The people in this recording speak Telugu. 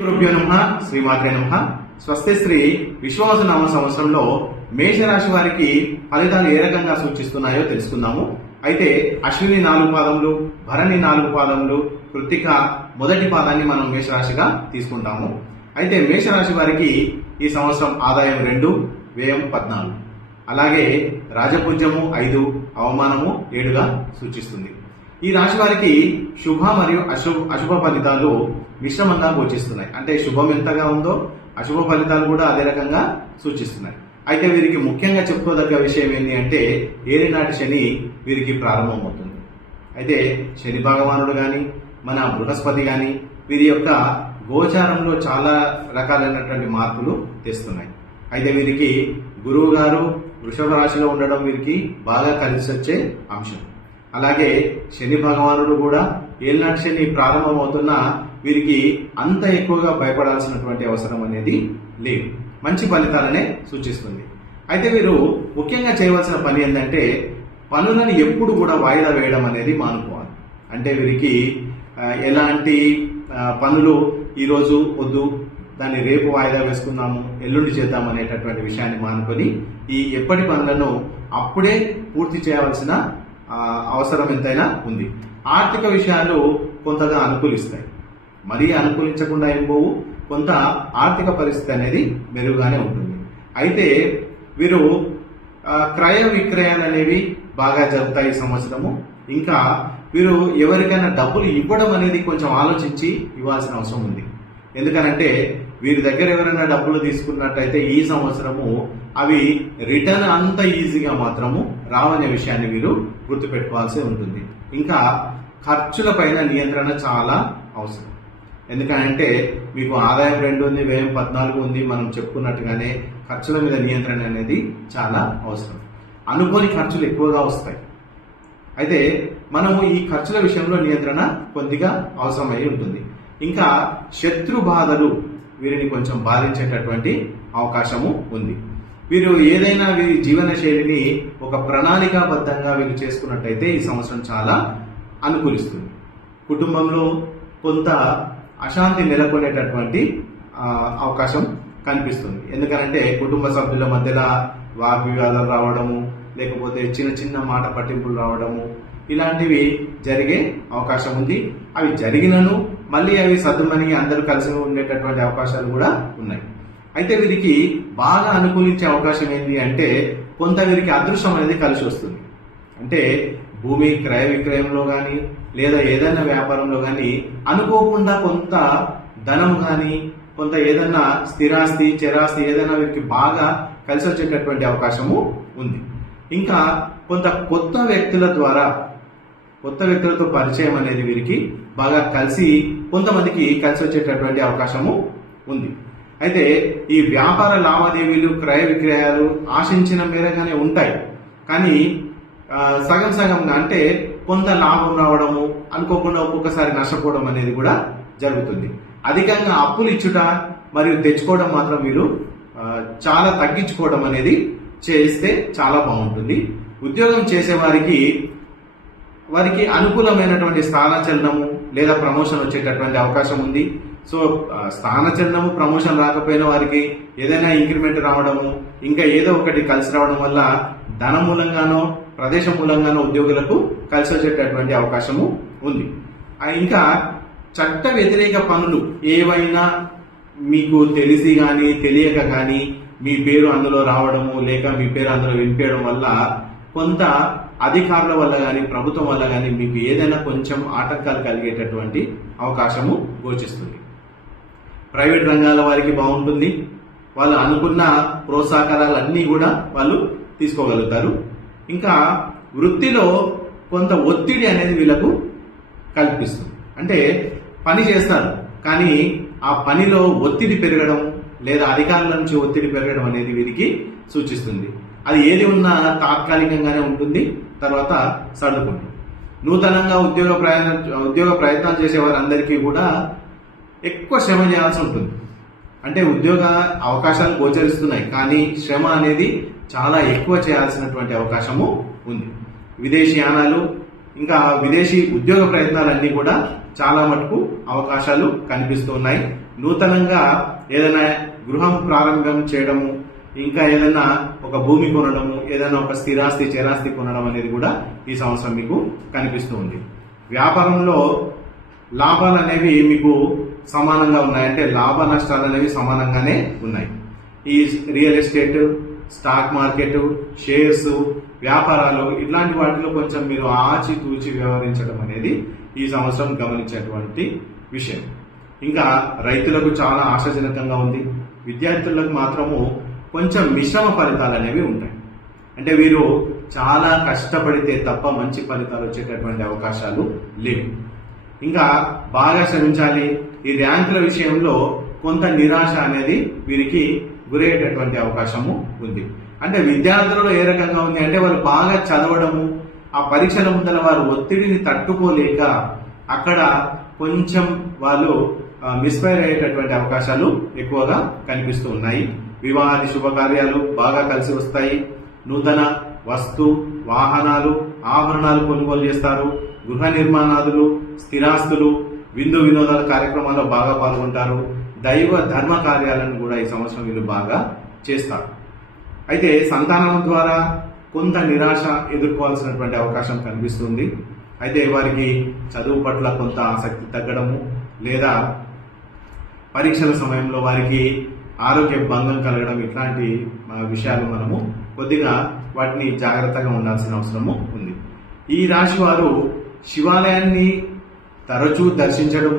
గురుభ్యో నమః, శ్రీమాత్రే నమః. స్వస్తి శ్రీ విశ్వావసునామ సంవత్సరంలో మేషరాశి వారికి ఫలితాలు ఏ రకంగా సూచిస్తున్నాయో తెలుసుకుందాము. అయితే అశ్విని 4 పాదములు, భరణి 4 పాదములు, కృత్తిక మొదటి పాదాన్ని మనం మేషరాశిగా తీసుకుంటాము. అయితే మేషరాశి వారికి ఈ సంవత్సరం ఆదాయం 2, వ్యయం 14, అలాగే రాజపూజ్యము 5, అవమానము 7గా సూచిస్తుంది. ఈ రాశి వారికి శుభ మరియు అశుభ ఫలితాలు మిశ్రమంగా గోచిస్తున్నాయి. అంటే శుభం ఎంతగా ఉందో అశుభ ఫలితాలు కూడా అదే రకంగా సూచిస్తున్నాయి. అయితే వీరికి ముఖ్యంగా చెప్పుకోదగ్గ విషయం ఏంటి అంటే ఏలినాటి శని వీరికి ప్రారంభమవుతుంది. అయితే శని భగవానుడు కానీ మన బృహస్పతి కానీ వీరి యొక్క గోచారంలో చాలా రకాలైనటువంటి మార్పులు తెస్తున్నాయి. అయితే వీరికి గురువు గారు వృషభ రాశిలో ఉండడం వీరికి బాగా కలిసి వచ్చే అంశం. అలాగే శని భగవానుడు కూడా ఏలినాటి శని ప్రారంభమవుతున్న వీరికి అంత ఎక్కువగా భయపడాల్సినటువంటి అవసరం అనేది లేదు, మంచి ఫలితాలనే సూచిస్తుంది. అయితే వీరు ముఖ్యంగా చేయవలసిన పని ఏంటంటే పనులను ఎప్పుడు కూడా వాయిదా వేయడం అనేది మానుకోవాలి. అంటే వీరికి ఎలాంటి పనులు ఈరోజు వద్దు, దాన్ని రేపు వాయిదా వేసుకుందాము, ఎల్లుండి చేద్దాం అనేటటువంటి విషయాన్ని మానుకొని ఈ ఎప్పటి పనులను అప్పుడే పూర్తి చేయవలసిన అవసరం ఎంతైనా ఉంది. ఆర్థిక విషయాలు కొంతగా అనుకూలిస్తాయి, మరీ అనుకూలించకుండా ఏం పోవు, కొంత ఆర్థిక పరిస్థితి అనేది మెరుగుగానే ఉంటుంది. అయితే వీరు క్రయ విక్రయాలు అనేవి బాగా జరుగుతాయి ఈ సంవత్సరము. ఇంకా వీరు ఎవరికైనా డబ్బులు ఇవ్వడం అనేది కొంచెం ఆలోచించి ఇవ్వాల్సిన అవసరం ఉంది. ఎందుకనంటే వీరి దగ్గర ఎవరైనా డబ్బులు తీసుకున్నట్టయితే ఈ సంవత్సరము అవి రిటర్న్ అంత ఈజీగా మాత్రము రావనే విషయాన్ని వీరు గుర్తుపెట్టుకోవాల్సి ఉంటుంది. ఇంకా ఖర్చుల పైన నియంత్రణ చాలా అవసరం. ఎందుకంటే మీకు ఆదాయం 2 ఉంది, వ్యయం 14 ఉంది. మనం చెప్పుకున్నట్టుగానే ఖర్చుల మీద నియంత్రణ అనేది చాలా అవసరం. అనుకోని ఖర్చులు ఎక్కువగా వస్తాయి. అయితే మనము ఈ ఖర్చుల విషయంలో నియంత్రణ కొద్దిగా అవసరమై ఉంటుంది. ఇంకా శత్రు బాధలు వీరిని కొంచెం బాధించేటటువంటి అవకాశము ఉంది. వీరు ఏదైనా వీరి జీవన శైలిని ఒక ప్రణాళికాబద్ధంగా వీరు చేసుకున్నట్టయితే ఈ సంవత్సరం చాలా అనుకూలిస్తుంది. కుటుంబంలో కొంత అశాంతి నెలకొనేటటువంటి అవకాశం కనిపిస్తుంది. ఎందుకంటే కుటుంబ సభ్యుల మధ్యలో వాగ్వివాదాలు రావడము, లేకపోతే చిన్న చిన్న మాట పట్టింపులు రావడము, ఇలాంటివి జరిగే అవకాశం ఉంది. అవి జరిగినను మళ్ళీ అవి సద్దుమని అందరూ కలిసి ఉండేటటువంటి అవకాశాలు కూడా ఉన్నాయి. అయితే వీరికి బాగా అనుకూలించే అవకాశం ఏంటి అంటే కొంత వీరికి అదృష్టం అనేది కలిసి వస్తుంది. అంటే భూమి క్రయ విక్రయంలో కానీ లేదా ఏదైనా వ్యాపారంలో కానీ అనుకోకుండా కొంత ధనం కానీ కొంత ఏదైనా స్థిరాస్తి చరాస్తి ఏదైనా వీరికి బాగా కలిసి వచ్చేటటువంటి అవకాశము ఉంది. ఇంకా కొంత కొత్త వ్యక్తులతో పరిచయం అనేది వీరికి బాగా కలిసి కొంతమందికి కలిసి వచ్చేటటువంటి అవకాశము ఉంది. అయితే ఈ వ్యాపార లావాదేవీలు క్రయ విక్రయాలు ఆశించిన మేరగానే ఉంటాయి, కానీ సగం సగంగా అంటే కొంత లాభం రావడము, అనుకోకుండా ఒక్కొక్కసారి నష్టపోవడం అనేది కూడా జరుగుతుంది. అధికంగా అప్పులు ఇచ్చుట మరియు తెచ్చుకోవడం మాత్రం వీరు చాలా తగ్గించుకోవడం అనేది చేస్తే చాలా బాగుంటుంది. ఉద్యోగం చేసే వారికి అనుకూలమైనటువంటి స్థానచలనము లేదా ప్రమోషన్ వచ్చేటటువంటి అవకాశం ఉంది. సో స్థానచలనము ప్రమోషన్ రాకపోయిన వారికి ఏదైనా ఇంక్రిమెంట్ రావడము, ఇంకా ఏదో ఒకటి కలిసి రావడం వల్ల ధన మూలంగానో ప్రదేశం మూలంగానో ఉద్యోగులకు కలిసి వచ్చేటటువంటి అవకాశము ఉంది. ఇంకా చట్ట వ్యతిరేక పనులు ఏవైనా మీకు తెలిసి కానీ తెలియక కానీ మీ పేరు అందులో రావడము లేక మీ పేరు అందులో వినిపించడం వల్ల కొంత అధికారుల వల్ల కానీ ప్రభుత్వం వల్ల కానీ మీకు ఏదైనా కొంచెం ఆటంకాలు కలిగేటటువంటి అవకాశము గోచిస్తుంది. ప్రైవేట్ రంగాల వారికి బాగుంటుంది. వాళ్ళు అనుకున్న ప్రోత్సాహకాలన్నీ కూడా వాళ్ళు తీసుకోగలుగుతారు. ఇంకా వృత్తిలో కొంత ఒత్తిడి అనేది వీళ్ళకు కల్పిస్తుంది. అంటే పని చేస్తారు కానీ ఆ పనిలో ఒత్తిడి పెరగడం లేదా అధికారుల నుంచి ఒత్తిడి పెరగడం అనేది వీరికి సూచిస్తుంది. అది ఏది ఉన్నా తాత్కాలికంగానే ఉంటుంది, తర్వాత సర్దుకుంటుంది. నూతనంగా ఉద్యోగ ప్రయత్నాలు చేసే వారందరికీ కూడా ఎక్కువ శ్రమ చేయాల్సి ఉంటుంది. అంటే ఉద్యోగ అవకాశాలు గోచరిస్తున్నాయి, కానీ శ్రమ అనేది చాలా ఎక్కువ చేయాల్సినటువంటి అవకాశము ఉంది. విదేశీ యానాలు ఇంకా విదేశీ ఉద్యోగ ప్రయత్నాలన్నీ కూడా చాలా మటుకు అవకాశాలు కనిపిస్తూ ఉన్నాయి. నూతనంగా ఏదైనా గృహం ప్రారంభం చేయడము, ఇంకా ఏదైనా ఒక భూమి కొనడము, ఏదైనా ఒక స్థిరాస్తి చరాస్తి కొనడం అనేది కూడా ఈ సంవత్సరం మీకు కనిపిస్తూ ఉంది. వ్యాపారంలో లాభాలు అనేవి మీకు సమానంగా ఉన్నాయి, అంటే లాభ నష్టాలు అనేవి సమానంగానే ఉన్నాయి. ఈ real estate, stock market, shares, వ్యాపారాలు ఇట్లాంటి వాటిలో కొంచెం మీరు ఆచితూచి వ్యవహరించడం అనేది ఈ సంవత్సరం గమనించేటువంటి విషయం. ఇంకా రైతులకు చాలా ఆశాజనకంగా ఉంది. విద్యార్థులకు మాత్రము కొంచెం మిశ్రమ ఫలితాలు అనేవి ఉంటాయి. అంటే వీరు చాలా కష్టపడితే తప్ప మంచి ఫలితాలు వచ్చేటటువంటి అవకాశాలు లేవు. ఇంకా బాగా శ్రమించాలి. ఈ ర్యాంకుల విషయంలో కొంత నిరాశ అనేది వీరికి గురయ్యేటటువంటి అవకాశము ఉంది. అంటే విద్యార్థులలో ఏ రకంగా ఉంది అంటే వాళ్ళు బాగా చదవడము, ఆ పరీక్షల ముందర వారు ఒత్తిడిని తట్టుకోలేక అక్కడ కొంచెం వాళ్ళు మిస్ఫైర్ అయ్యేటటువంటి అవకాశాలు ఎక్కువగా కనిపిస్తూ ఉన్నాయి. వివాహాది శుభకార్యాలు బాగా కలిసి వస్తాయి. నూతన వస్తు వాహనాలు ఆభరణాలు కొనుగోలు చేస్తారు. గృహ నిర్మాణాదులు, స్థిరాస్తులు, విందు వినోదాల కార్యక్రమాల్లో బాగా పాల్గొంటారు. దైవ ధర్మ కార్యాలను కూడా ఈ సంవత్సరం వీళ్ళు బాగా చేస్తారు. అయితే సంతానం ద్వారా కొంత నిరాశ ఎదుర్కోవాల్సినటువంటి అవకాశం కనిపిస్తుంది. అయితే వారికి చదువు పట్ల కొంత ఆసక్తి తగ్గడము, లేదా పరీక్షల సమయంలో వారికి ఆరోగ్య భంగం కలగడం, ఇట్లాంటి విషయాలు మనము కొద్దిగా వాటిని జాగ్రత్తగా ఉండాల్సిన అవసరము ఉంది. ఈ రాశి వారు శివాలయాన్ని తరచూ దర్శించడం,